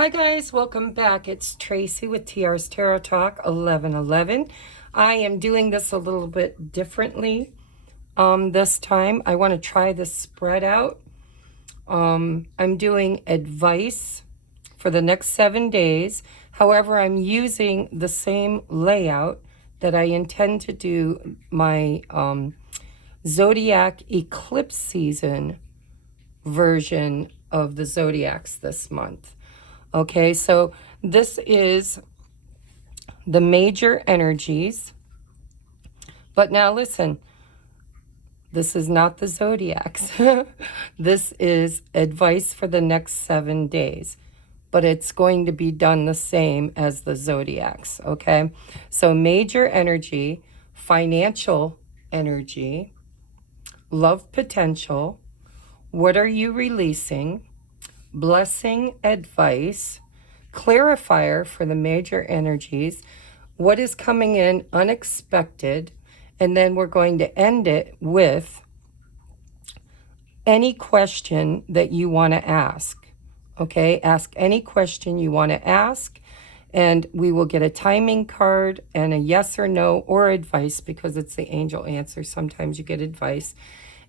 Hi guys, welcome back. It's Tracy with TR's Tarot Talk 1111. I am doing this a little bit differently this time. I want to try this spread out. I'm doing advice for the next 7 days. However, I'm using the same layout that I intend to do my zodiac eclipse season version of the zodiacs this month. Okay, so this is the major energies. But now listen, this is not the zodiacs. This is advice for the next 7 days. But it's going to be done the same as the zodiacs, okay? So major energy, financial energy, love potential, what are you releasing, blessing advice, clarifier for the major energies, what is coming in unexpected, and then we're going to end it with any question that you want to ask. Okay, ask any question you want to ask, and we will get a timing card and a yes or no or advice, because it's the angel answer. Sometimes you get advice.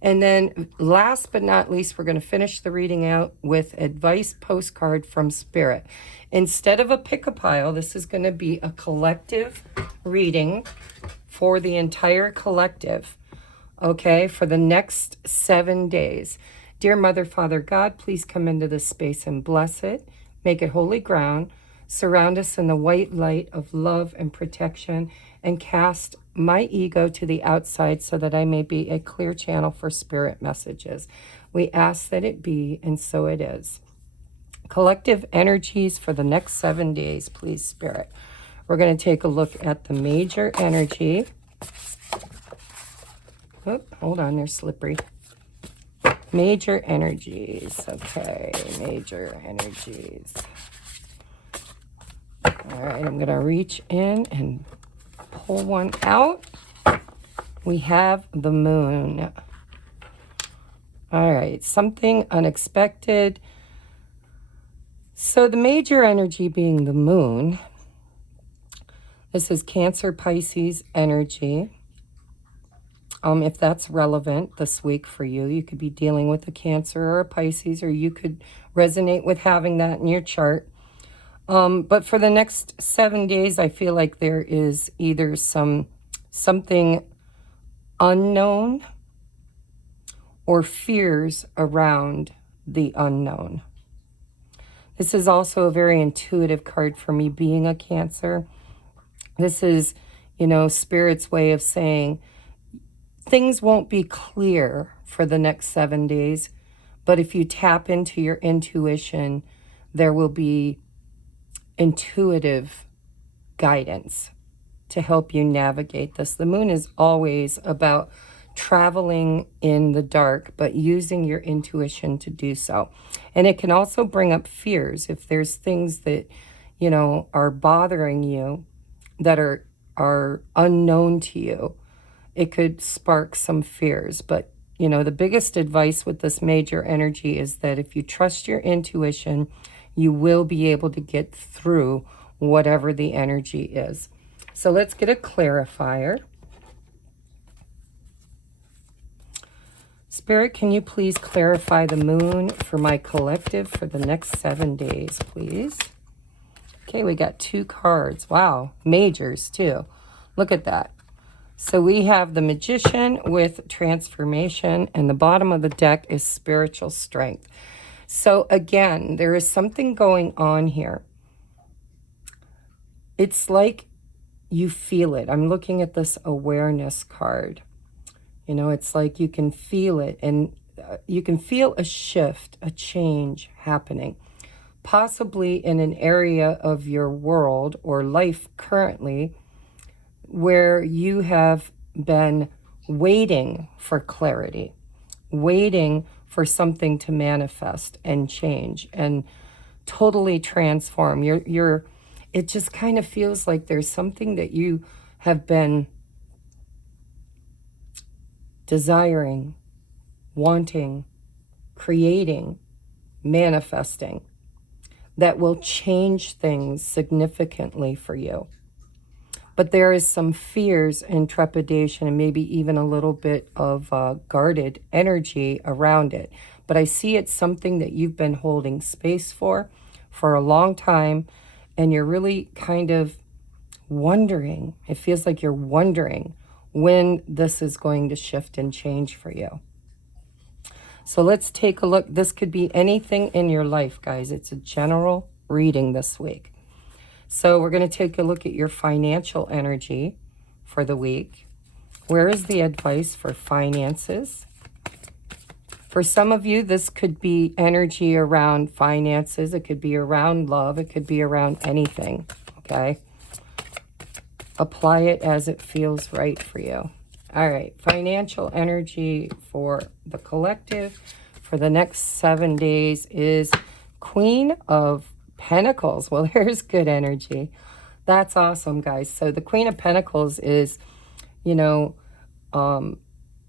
And then last but not least, we're going to finish the reading out with advice postcard from Spirit. Instead of a pick-a-pile, this is going to be a collective reading for the entire collective, okay, for the next 7 days. Dear Mother, Father, God, please come into this space and bless it. Make it holy ground. Surround us in the white light of love and protection, and cast my ego to the outside so that I may be a clear channel for spirit messages. We ask that it be, and so it is. Collective energies for the next 7 days, please, Spirit. We're going to take a look at the major energy. Oop, hold on, they're slippery. Major energies. Okay, major energies. All right, I'm going to reach in and pull one out. We have the moon. All right, something unexpected. So the major energy being the moon, this is Cancer, Pisces energy. If that's relevant this week for you, you could be dealing with a Cancer or a Pisces, or you could resonate with having that in your chart. But for the next 7 days, I feel like there is either something unknown or fears around the unknown. This is also a very intuitive card for me, being a Cancer. This is, Spirit's way of saying things won't be clear for the next 7 days, but if you tap into your intuition, there will be intuitive guidance to help you navigate this. The moon is always about traveling in the dark, but using your intuition to do so. And it can also bring up fears. If there's things that, are bothering you that are unknown to you, it could spark some fears. But, the biggest advice with this major energy is that if you trust your intuition, you will be able to get through whatever the energy is. So let's get a clarifier. Spirit, can you please clarify the moon for my collective for the next 7 days, please? Okay, we got 2 cards. Wow, majors too. Look at that. So we have the Magician with transformation, and the bottom of the deck is spiritual strength. So again, there is something going on here. It's like you feel it. I'm looking at this awareness card. It's like you can feel it, and you can feel a shift, a change happening, possibly in an area of your world or life currently where you have been waiting for clarity, waiting for something to manifest and change and totally transform. It just kind of feels like there's something that you have been desiring, wanting, creating, manifesting. that will change things significantly for you. But there is some fears and trepidation and maybe even a little bit of guarded energy around it. But I see it's something that you've been holding space for a long time, and you're really kind of wondering. It feels like you're wondering when this is going to shift and change for you. So let's take a look. This could be anything in your life, guys. It's a general reading this week. So we're going to take a look at your financial energy for the week. Where is the advice for finances? For some of you, this could be energy around finances. It could be around love. It could be around anything, okay? Apply it as it feels right for you. All right, financial energy for the collective for the next 7 days is Queen of Pentacles. Well, there's good energy. That's awesome, guys. So the Queen of Pentacles is, you know,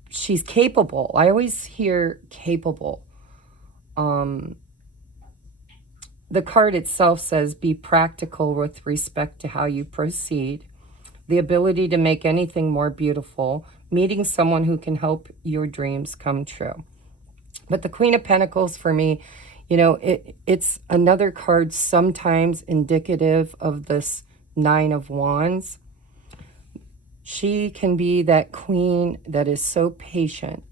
she's capable. I always hear capable. The card itself says be practical with respect to how you proceed. The ability to make anything more beautiful. Meeting someone who can help your dreams come true. But the Queen of Pentacles for me, you know, it's another card sometimes indicative of this Nine of Wands. She can be that queen that is so patient.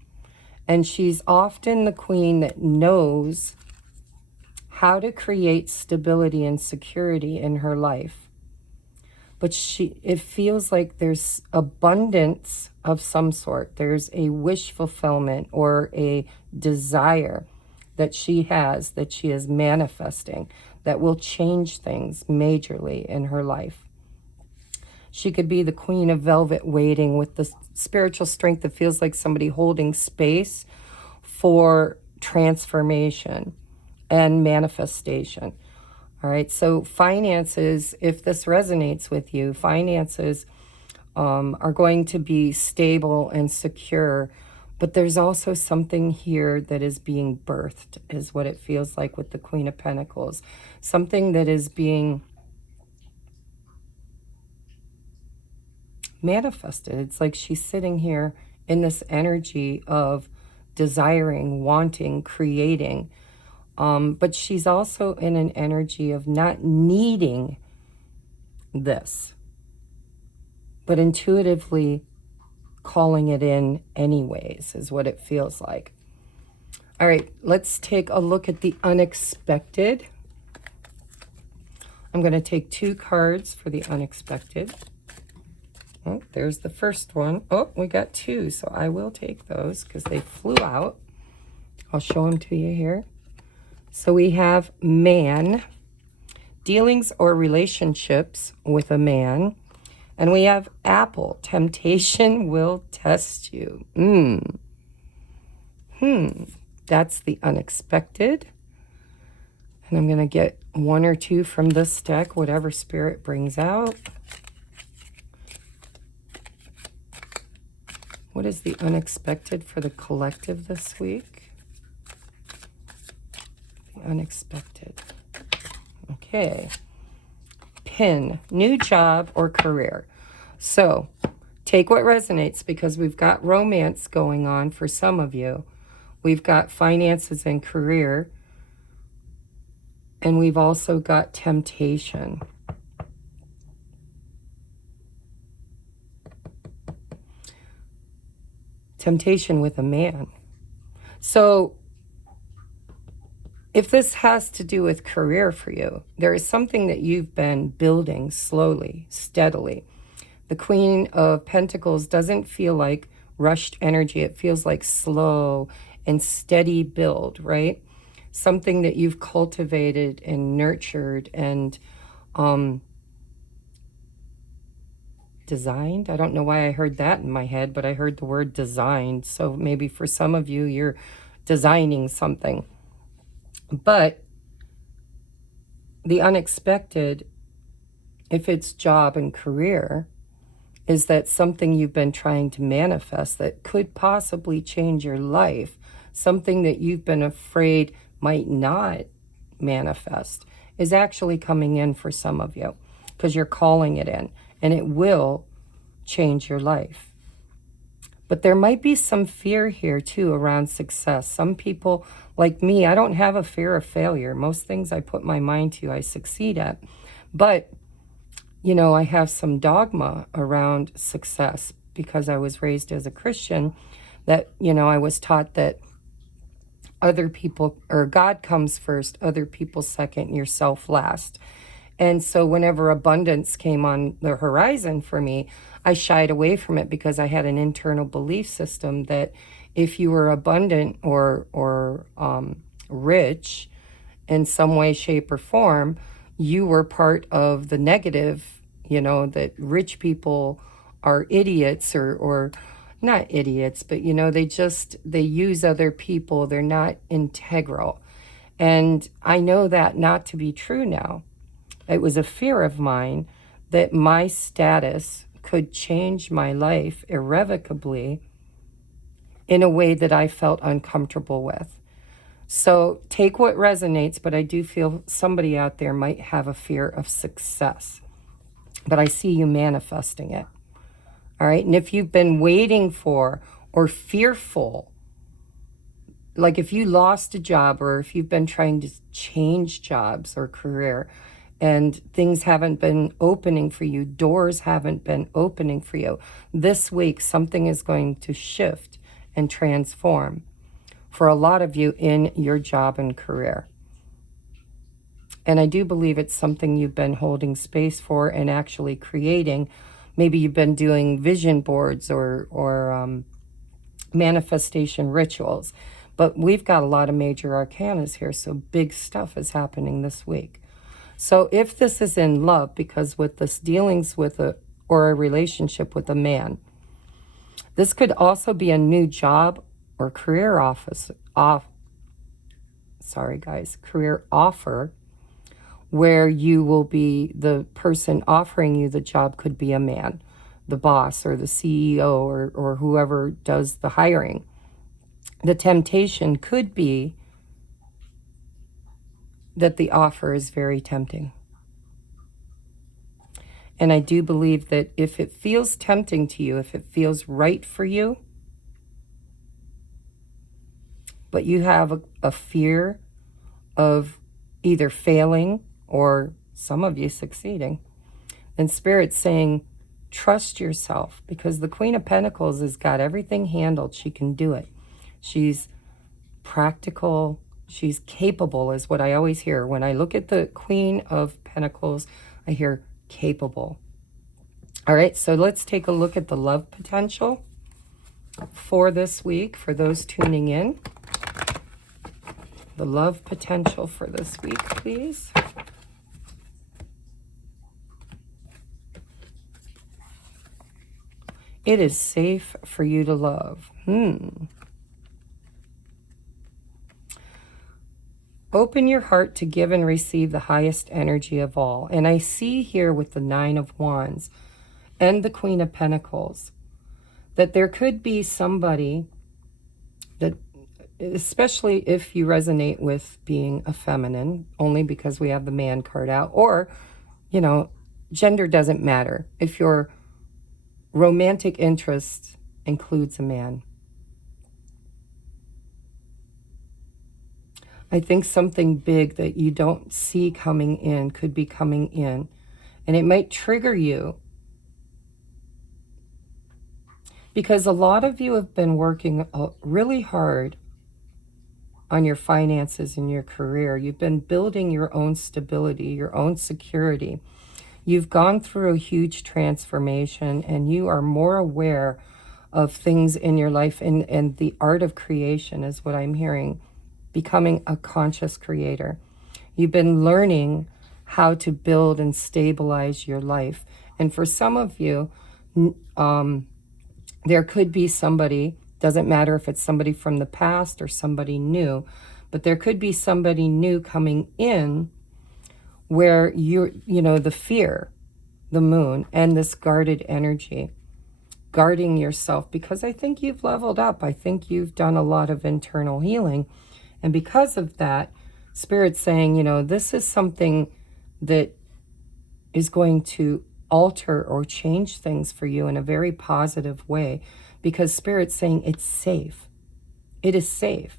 And she's often the queen that knows how to create stability and security in her life. But it feels like there's abundance of some sort. There's a wish fulfillment or a desire that she is manifesting, that will change things majorly in her life. She could be the Queen of Velvet waiting with the spiritual strength that feels like somebody holding space for transformation and manifestation. All right, so finances, if this resonates with you, finances are going to be stable and secure, but there's also something here that is being birthed, is what it feels like with the Queen of Pentacles. Something that is being manifested. It's like she's sitting here in this energy of desiring, wanting, creating. But she's also in an energy of not needing this, but intuitively calling it in anyways, is what it feels like. All right, let's take a look at the unexpected. I'm going to take 2 cards for the unexpected. Oh, there's the first one. Oh, we got 2, so I will take those because they flew out. I'll show them to you here. So we have man, dealings or relationships with a man. And we have apple, temptation will test you. That's the unexpected. And I'm going to get 1 or 2 from this deck, whatever spirit brings out. What is the unexpected for the collective this week? The unexpected. Okay. Pin, new job or career. So take what resonates, because we've got romance going on for some of you. We've got finances and career. And we've also got temptation. Temptation with a man. So if this has to do with career for you, there is something that you've been building slowly, steadily. The Queen of Pentacles doesn't feel like rushed energy. It feels like slow and steady build, right? Something that you've cultivated and nurtured and designed. I don't know why I heard that in my head, but I heard the word designed. So maybe for some of you, you're designing something. But the unexpected, if it's job and career, is that something you've been trying to manifest that could possibly change your life, something that you've been afraid might not manifest is actually coming in for some of you, because you're calling it in, and it will change your life. But there might be some fear here too around success. Some people, like me, I don't have a fear of failure. Most things I put my mind to, I succeed at. But, you know, I have some dogma around success because I was raised as a Christian, that, you know, I was taught that other people, or God comes first, other people second, yourself last. And so whenever abundance came on the horizon for me, I shied away from it because I had an internal belief system that if you were abundant or rich in some way, shape, or form, you were part of the negative, you know, that rich people are idiots, or not idiots, but, you know, they use other people. They're not integral. And I know that not to be true now. It was a fear of mine that my status could change my life irrevocably in a way that I felt uncomfortable with. So take what resonates, but I do feel somebody out there might have a fear of success. But I see you manifesting it. All right. And if you've been waiting for or fearful, like if you lost a job, or if you've been trying to change jobs or career and things haven't been opening for you, doors haven't been opening for you, this week something is going to shift and transform for a lot of you in your job and career. And I do believe it's something you've been holding space for and actually creating. Maybe you've been doing vision boards or manifestation rituals. But we've got a lot of major arcanas here, so big stuff is happening this week. So if this is in love, because with this dealings with a relationship with a man, this could also be a new job or career career offer, where you will be, the person offering you the job could be a man, the boss or the CEO or whoever does the hiring. The temptation could be that the offer is very tempting. And I do believe that if it feels tempting to you, if it feels right for you, but you have a fear of either failing or some of you succeeding, then Spirit's saying, trust yourself, because the Queen of Pentacles has got everything handled. She can do it. She's practical. She's capable, is what I always hear. When I look at the Queen of Pentacles, I hear capable. All right, so let's take a look at the love potential for this week, for those tuning in. The love potential for this week, please. It is safe for you to love. Open your heart to give and receive the highest energy of all. And I see here with the Nine of Wands and the Queen of Pentacles that there could be somebody that, especially if you resonate with being a feminine, only because we have the man card out, or, you know, gender doesn't matter. If your romantic interest includes a man, I think something big that you don't see coming in could be coming in, and it might trigger you because a lot of you have been working really hard on your finances and your career. You've been building your own stability, your own security. You've gone through a huge transformation, and you are more aware of things in your life, and the art of creation is what I'm hearing, becoming a conscious creator. You've been learning how to build and stabilize your life. And for some of you, there could be somebody, doesn't matter if it's somebody from the past or somebody new, but there could be somebody new coming in where you know, the fear, the moon, and this guarded energy, guarding yourself, because I think you've leveled up. I think you've done a lot of internal healing. And because of that, Spirit's saying, you know, this is something that is going to alter or change things for you in a very positive way, because Spirit's saying it's safe. It is safe.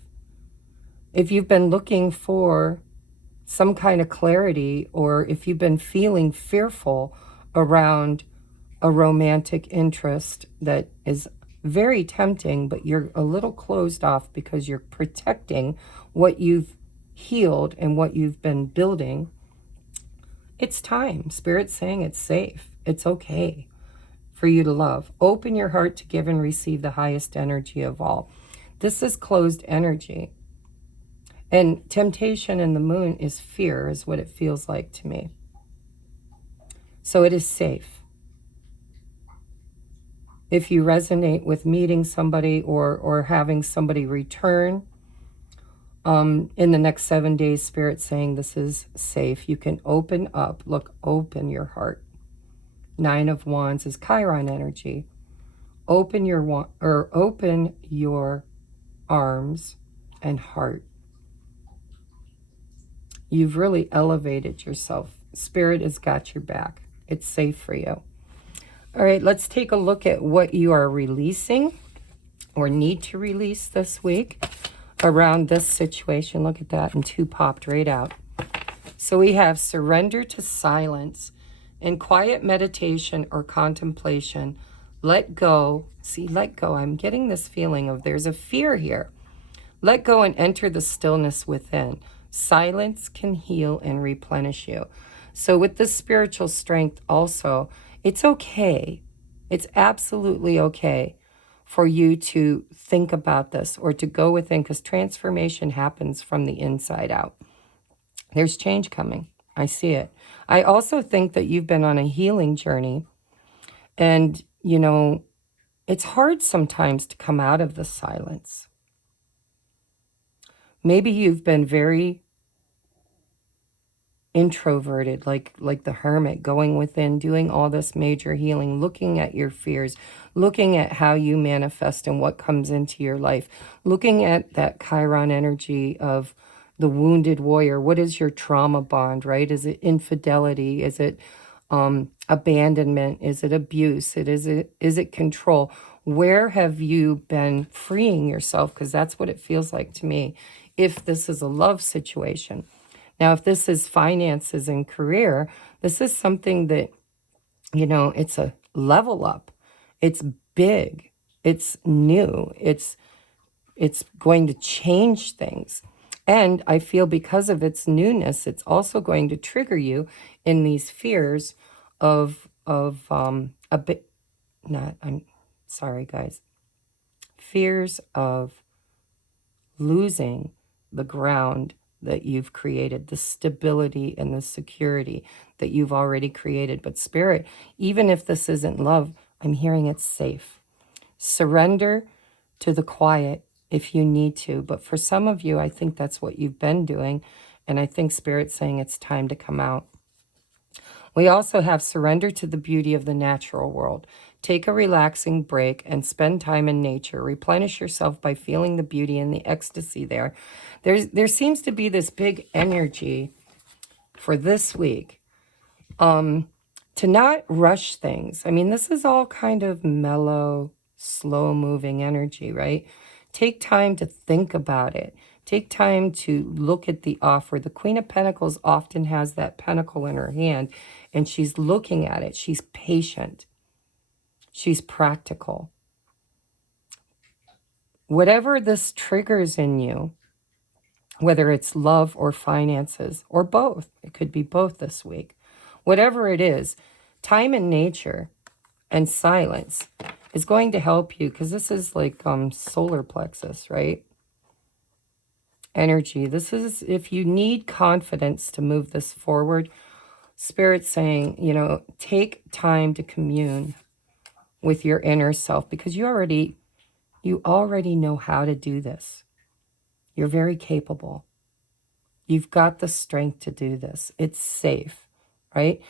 If you've been looking for some kind of clarity, or if you've been feeling fearful around a romantic interest that is very tempting, but you're a little closed off because you're protecting what you've healed and what you've been building, it's time. Spirit's saying it's safe. It's okay for you to love. Open your heart to give and receive the highest energy of all. This is closed energy. And temptation in the moon is fear, is what it feels like to me. So it is safe. If you resonate with meeting somebody or having somebody return in the next 7 days, Spirit's saying this is safe. You can open up. Look, open your heart. 9 of Wands is Chiron energy. Open your open your arms and heart. You've really elevated yourself. Spirit has got your back. It's safe for you. All right, let's take a look at what you are releasing or need to release this week around this situation. Look at that, and 2 popped right out. So we have surrender to silence. In quiet meditation or contemplation, let go. See, let go. I'm getting this feeling of there's a fear here. Let go and enter the stillness within. Silence can heal and replenish you. So with this spiritual strength also, it's okay. It's absolutely okay for you to think about this or to go within, because transformation happens from the inside out. There's change coming. I see it. I also think that you've been on a healing journey, and, you know, it's hard sometimes to come out of the silence. Maybe you've been very introverted, like the hermit, going within, doing all this major healing, looking at your fears, looking at how you manifest and what comes into your life, looking at that Chiron energy of the wounded warrior. What is your trauma bond, right? Is it infidelity? Is it abandonment? Is it abuse? Is it control? Where have you been freeing yourself? Because that's what it feels like to me, if this is a love situation. Now, if this is finances and career, this is something that, you know, it's a level up. It's big. It's new. It's going to change things. And I feel because of its newness, it's also going to trigger you in these fears of a bit, not, I'm sorry, guys, fears of losing the ground that you've created, the stability and the security that you've already created. But Spirit, even if this isn't love, I'm hearing it's safe. Surrender to the quiet if you need to. But for some of you, I think that's what you've been doing. And I think Spirit's saying it's time to come out. We also have surrender to the beauty of the natural world. Take a relaxing break and spend time in nature. Replenish yourself by feeling the beauty and the ecstasy there. There seems to be this big energy for this week to not rush things. I mean, this is all kind of mellow, slow-moving energy, right? Take time to think about it. Take time to look at the offer. The Queen of Pentacles often has that pentacle in her hand, and she's looking at it. She's patient. She's practical. Whatever this triggers in you, whether it's love or finances or both, it could be both this week. Whatever it is, time in nature and silence is going to help you, because this is like solar plexus, right? Energy. This is, if you need confidence to move this forward, Spirit's saying, you know, take time to commune with your inner self, because you already know how to do this. You're very capable. You've got the strength to do this. It's safe, right?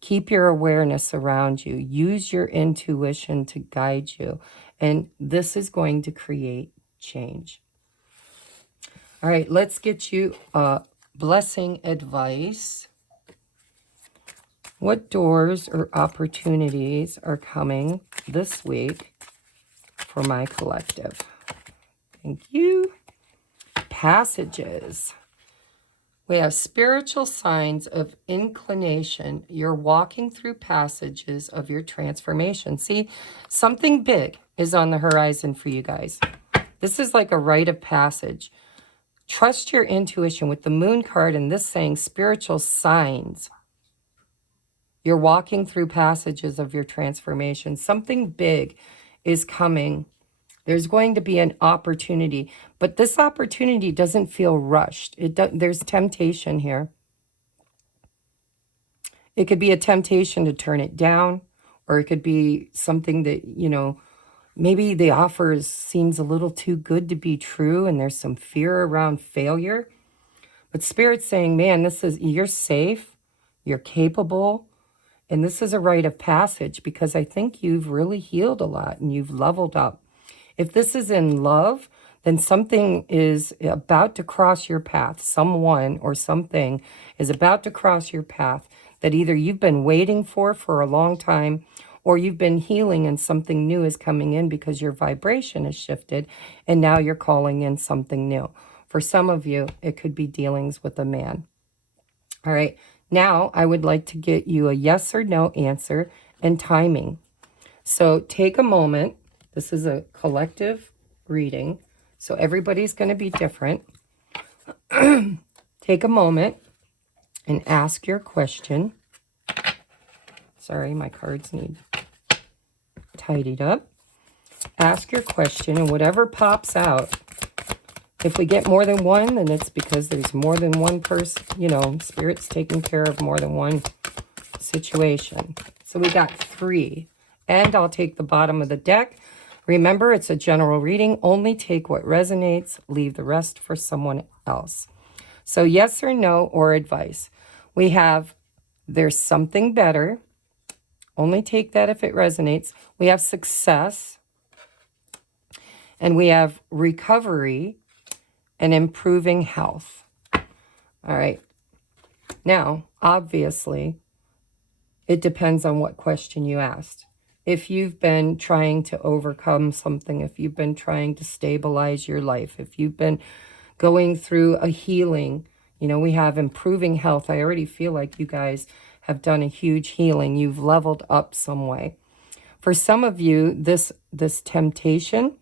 Keep your awareness around you. Use your intuition to guide you. And this is going to create change. All right, let's get you a blessing advice. What doors or opportunities are coming this week for my collective? Thank you. Passages. We have spiritual signs of inclination. You're walking through passages of your transformation. See, something big is on the horizon for you guys. This is like a rite of passage. Trust your intuition with the moon card and this saying spiritual signs. You're walking through passages of your transformation. Something big is coming. There's going to be an opportunity, but this opportunity doesn't feel rushed. There's temptation here. It could be a temptation to turn it down, or it could be something that, you know, maybe the offer seems a little too good to be true and there's some fear around failure. But Spirit's saying, man, you're safe, you're capable, and this is a rite of passage because I think you've really healed a lot and you've leveled up. If this is in love, then something is about to cross your path. Someone or something is about to cross your path that either you've been waiting for a long time, or you've been healing and something new is coming in because your vibration has shifted and now you're calling in something new. For some of you, it could be dealings with a man. All right. Now, I would like to get you a yes or no answer and timing. So take a moment. This is a collective reading, so everybody's going to be different. Take a moment and ask your question. Sorry, my cards need tidied up. Ask your question, and whatever pops out, if we get more than one, then it's because there's more than one person, you know, Spirit's taking care of more than one situation. So we got 3, and I'll take the bottom of the deck. Remember, it's a general reading. Only take what resonates. Leave the rest for someone else. So yes or no or advice. We have, there's something better. Only take that if it resonates. We have success. And we have recovery and improving health. All right. Now, obviously, it depends on what question you asked. If you've been trying to overcome something, if you've been trying to stabilize your life, if you've been going through a healing, you know, we have improving health. I already feel like you guys have done a huge healing. You've leveled up some way. For some of you, this temptation,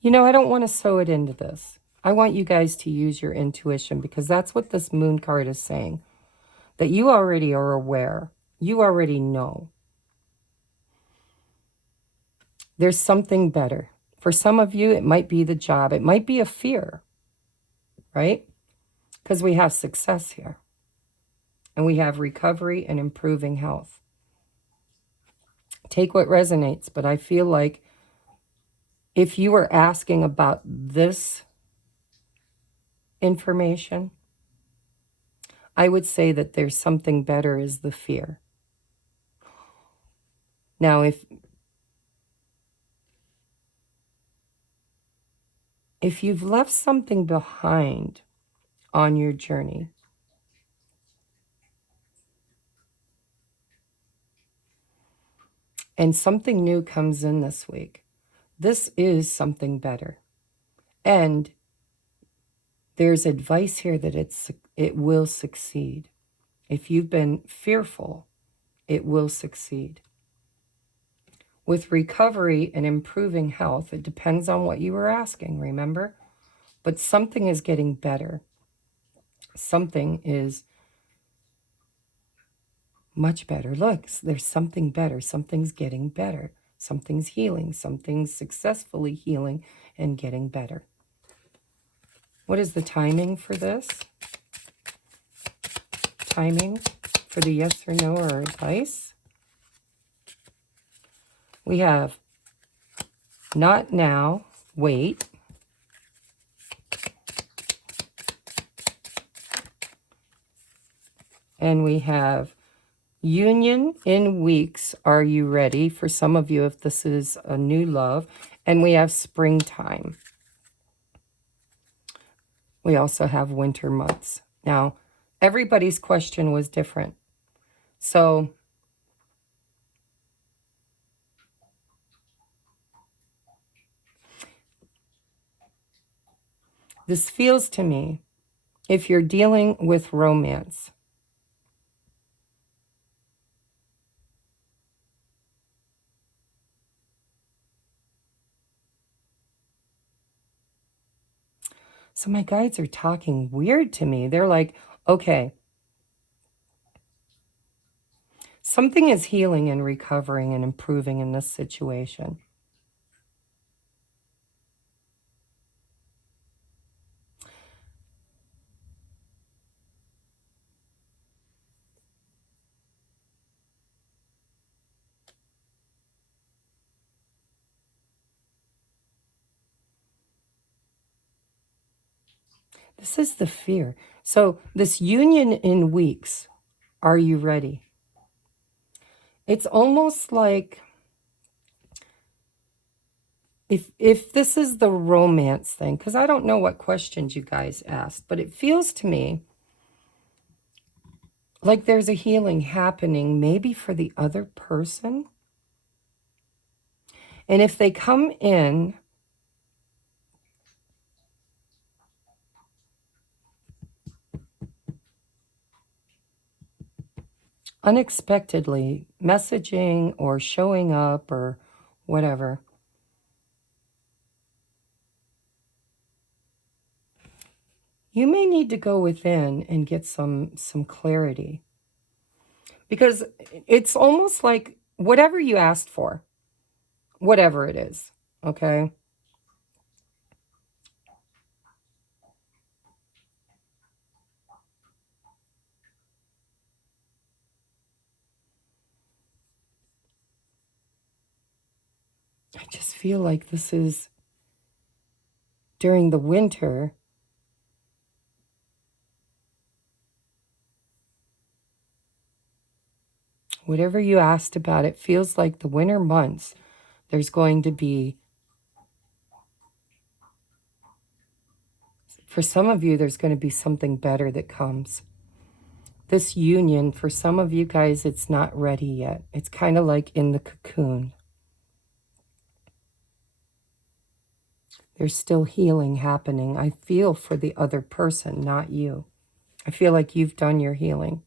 you know, I don't want to sew it into this. I want you guys to use your intuition because that's what this moon card is saying. That you already are aware. You already know. There's something better. For some of you, it might be the job. It might be a fear, right? Because we have success here. And we have recovery and improving health. Take what resonates, but I feel like if you were asking about this information, I would say that there's something better is the fear. Now, if you've left something behind on your journey, and something new comes in this week, this is something better. And there's advice here that it will succeed. If you've been fearful, it will succeed. With recovery and improving health, it depends on what you were asking, remember? But something is getting better. Something is much better. Look, there's something better. Something's getting better. Something's healing. Something's successfully healing and getting better. What is the timing for this? Timing for the yes or no or advice? We have not now, wait. And we have union in weeks. Are you ready? For some of you, if this is a new love. And we have springtime. We also have winter months. Now, everybody's question was different. So this feels to me, if you're dealing with romance, so my guides are talking weird to me. They're like, okay, something is healing and recovering and improving in this situation. This is the fear. So this union in weeks, are you ready? It's almost like if this is the romance thing, because I don't know what questions you guys asked, but it feels to me like there's a healing happening maybe for the other person. And if they come in unexpectedly, messaging or showing up or whatever, you may need to go within and get some clarity. Because it's almost like whatever you asked for, whatever it is, okay? I just feel like this is during the winter. Whatever you asked about, it feels like the winter months, there's going to be, for some of you, there's going to be something better that comes. This union, for some of you guys, it's not ready yet. It's kind of like in the cocoon. There's still healing happening. I feel for the other person, not you. I feel like you've done your healing.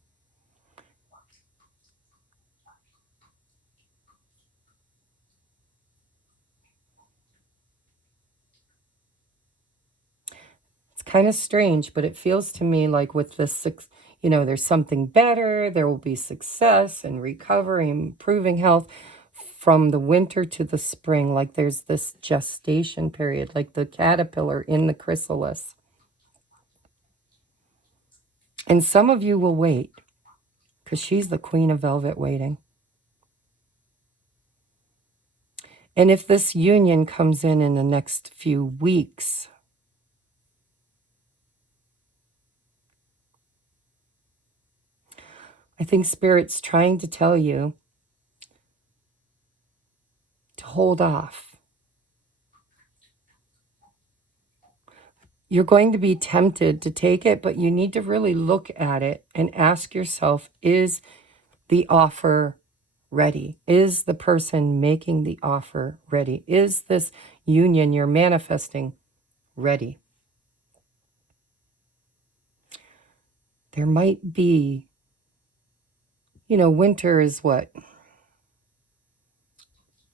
It's kind of strange, but it feels to me like with this, you know, there's something better. There will be success and recovery, improving health from the winter to the spring. Like there's this gestation period, like the caterpillar in the chrysalis. And some of you will wait because she's the queen of velvet waiting. And if this union comes in the next few weeks, I think Spirit's trying to tell you to hold off. You're going to be tempted to take it, but you need to really look at it and ask yourself, is the offer ready? Is the person making the offer ready? Is this union you're manifesting ready? There might be, you know, winter is what?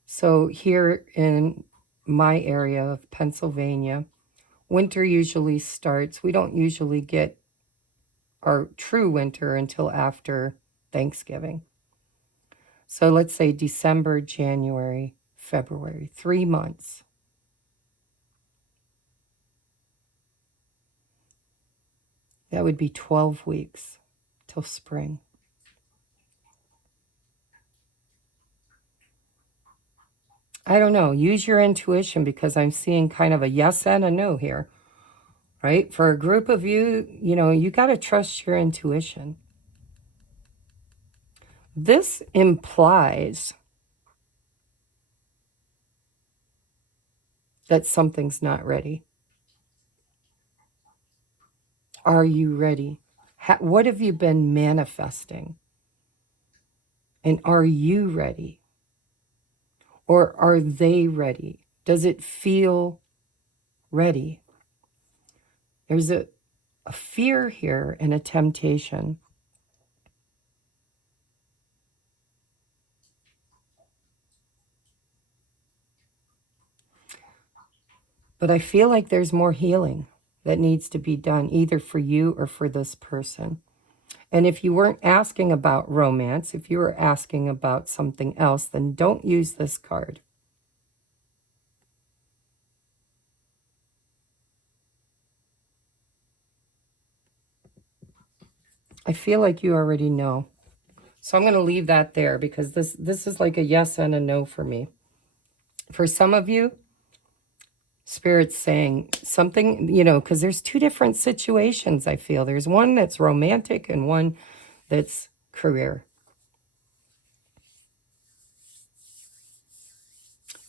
So here in my area of Pennsylvania, winter usually starts. We don't usually get our true winter until after Thanksgiving. So let's say December, January, February, 3 months. That would be 12 weeks till spring. I don't know. Use your intuition because I'm seeing kind of a yes and a no here, right? For a group of you, you know, you got to trust your intuition. This implies that something's not ready. Are you ready? What have you been manifesting? And are you ready? Or are they ready? Does it feel ready? There's a fear here and a temptation. But I feel like there's more healing that needs to be done, either for you or for this person. And if you weren't asking about romance, if you were asking about something else, then don't use this card. I feel like you already know. So I'm going to leave that there because this is like a yes and a no for me. For some of you, Spirit's saying something, you know, because there's two different situations, I feel. There's one that's romantic and one that's career.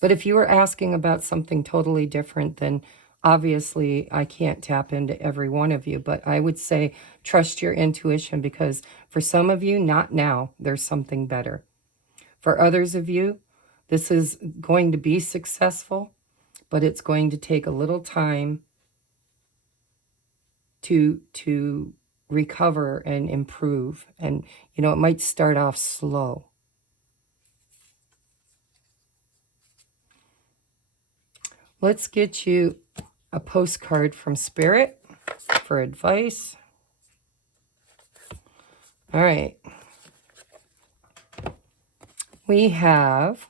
But if you were asking about something totally different, then obviously I can't tap into every one of you. But I would say trust your intuition, because for some of you, not now. There's something better. For others of you, this is going to be successful, but it's going to take a little time to recover and improve. And, you know, it might start off slow. Let's get you a postcard from Spirit for advice. All right. We have,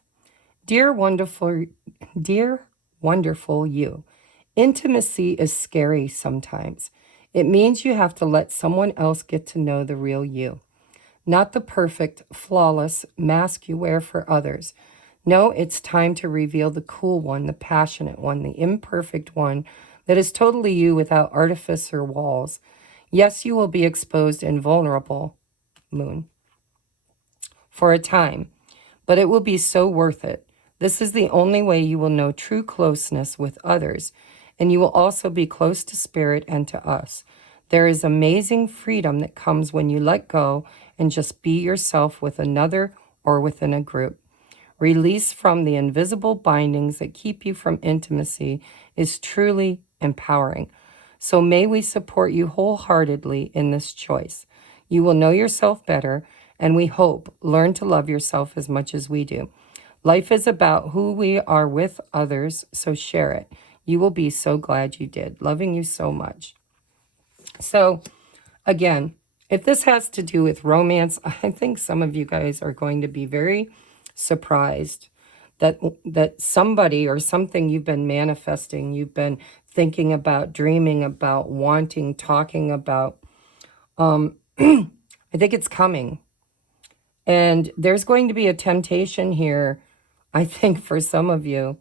dear wonderful you. Intimacy is scary sometimes. It means you have to let someone else get to know the real you, not the perfect, flawless mask you wear for others. No, it's time to reveal the cool one, the passionate one, the imperfect one that is totally you without artifice or walls. Yes, you will be exposed and vulnerable, Moon, for a time, but it will be so worth it. This is the only way you will know true closeness with others, and you will also be close to Spirit and to us. There is amazing freedom that comes when you let go and just be yourself with another or within a group. Release from the invisible bindings that keep you from intimacy is truly empowering. So may we support you wholeheartedly in this choice. You will know yourself better, and we hope learn to love yourself as much as we do. Life is about who we are with others, so share it. You will be so glad you did. Loving you so much. So, again, if this has to do with romance, I think some of you guys are going to be very surprised that somebody or something you've been manifesting, you've been thinking about, dreaming about, wanting, talking about, I think it's coming. And there's going to be a temptation here, I think, for some of you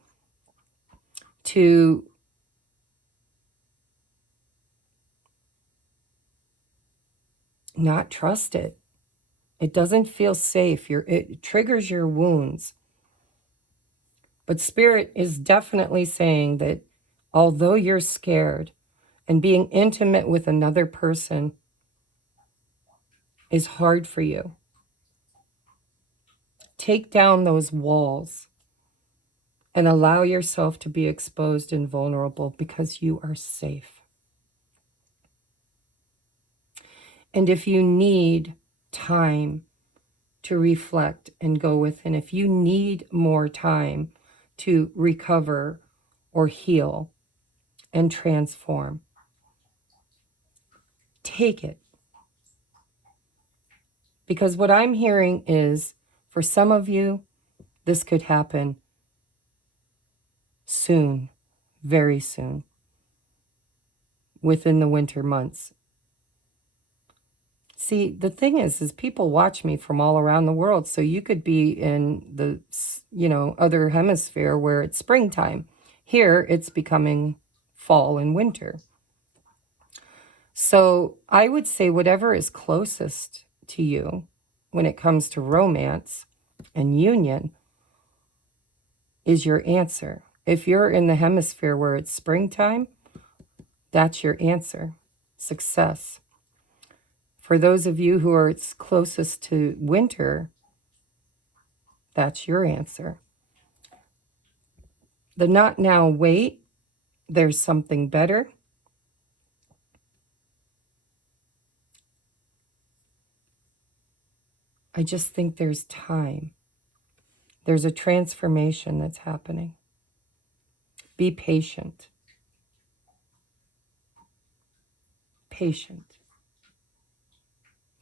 to not trust it. It doesn't feel safe. It triggers your wounds. But Spirit is definitely saying that although you're scared and being intimate with another person is hard for you, take down those walls and allow yourself to be exposed and vulnerable, because you are safe. And if you need time to reflect and go within, if you need more time to recover or heal and transform, take it. Because what I'm hearing is, for some of you, this could happen soon, very soon, within the winter months. See, the thing is people watch me from all around the world, so you could be in the, other hemisphere where it's springtime. Here, it's becoming fall and winter. So I would say whatever is closest to you when it comes to romance and union is your answer. If you're in the hemisphere where it's springtime, that's your answer. Success. For those of you who are closest to winter, that's your answer. The not now, wait, there's something better. I just think there's time. There's a transformation that's happening. Be patient. Patient.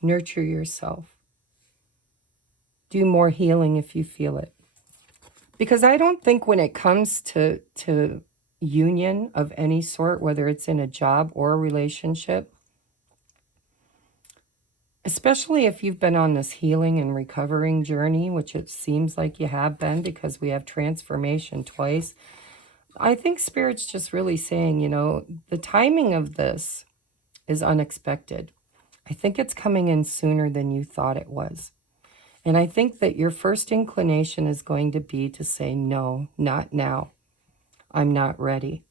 Nurture yourself. Do more healing if you feel it. Because I don't think when it comes to union of any sort, whether it's in a job or a relationship, especially if you've been on this healing and recovering journey, which it seems like you have been because we have transformation twice, I think Spirit's just really saying, you know, the timing of this is unexpected. I think it's coming in sooner than you thought it was. And I think that your first inclination is going to be to say, no, not now. I'm not ready.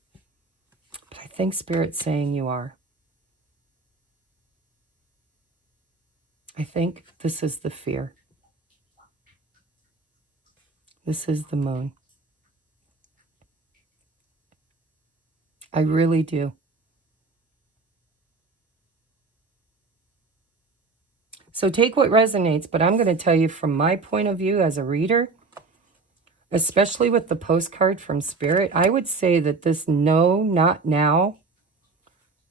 But I think Spirit's saying you are. I think this is the fear. This is the moon. I really do. So take what resonates, but I'm going to tell you from my point of view as a reader, especially with the postcard from Spirit, I would say that this no, not now,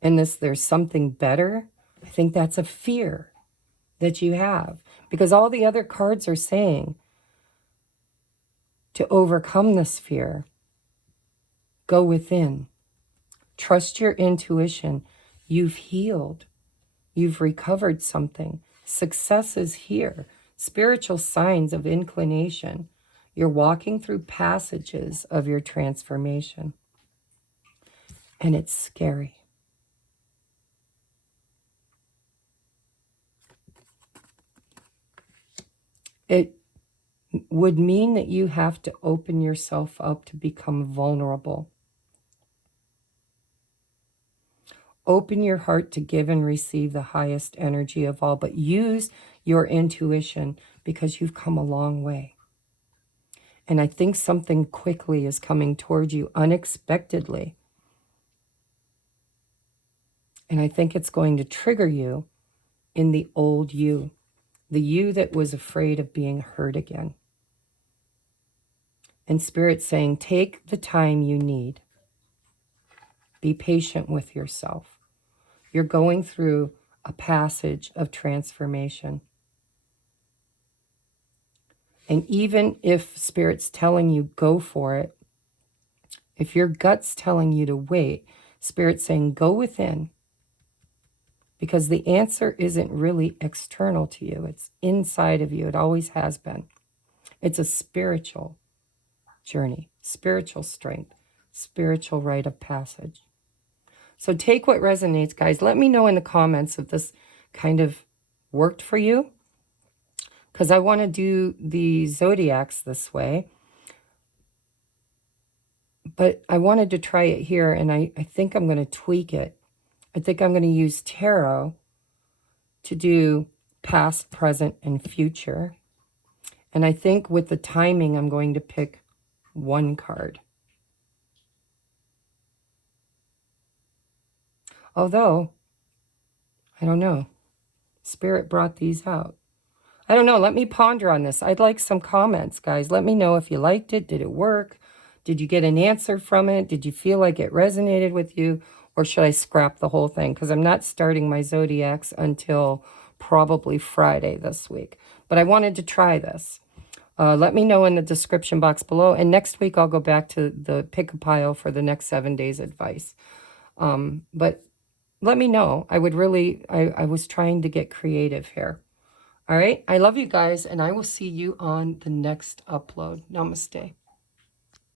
and this there's something better, I think that's a fear that you have. Because all the other cards are saying to overcome this fear, go within. Trust your intuition. You've healed. You've recovered something. Success is here. Spiritual signs of inclination. You're walking through passages of your transformation. And it's scary. It would mean that you have to open yourself up to become vulnerable. Open your heart to give and receive the highest energy of all, but use your intuition because you've come a long way. And I think something quickly is coming towards you unexpectedly. And I think it's going to trigger you in the old you, the you that was afraid of being hurt again. And Spirit's saying, take the time you need. Be patient with yourself. You're going through a passage of transformation. And even if Spirit's telling you go for it, if your gut's telling you to wait, Spirit's saying go within. Because the answer isn't really external to you. It's inside of you. It always has been. It's a spiritual journey, spiritual strength, spiritual rite of passage. So take what resonates, guys. Let me know in the comments if this kind of worked for you. Because I want to do the zodiacs this way. But I wanted to try it here, and I think I'm going to tweak it. I think I'm going to use tarot to do past, present, and future. And I think with the timing, I'm going to pick one card. Although, I don't know. Spirit brought these out. I don't know. Let me ponder on this. I'd like some comments, guys. Let me know if you liked it. Did it work? Did you get an answer from it? Did you feel like it resonated with you? Or should I scrap the whole thing? Because I'm not starting my zodiacs until probably Friday this week. But I wanted to try this. Let me know in the description box below. And next week, I'll go back to the pick a pile for the next 7 days advice. But let me know. I would really, I was trying to get creative here. All right. I love you guys, and I will see you on the next upload. Namaste.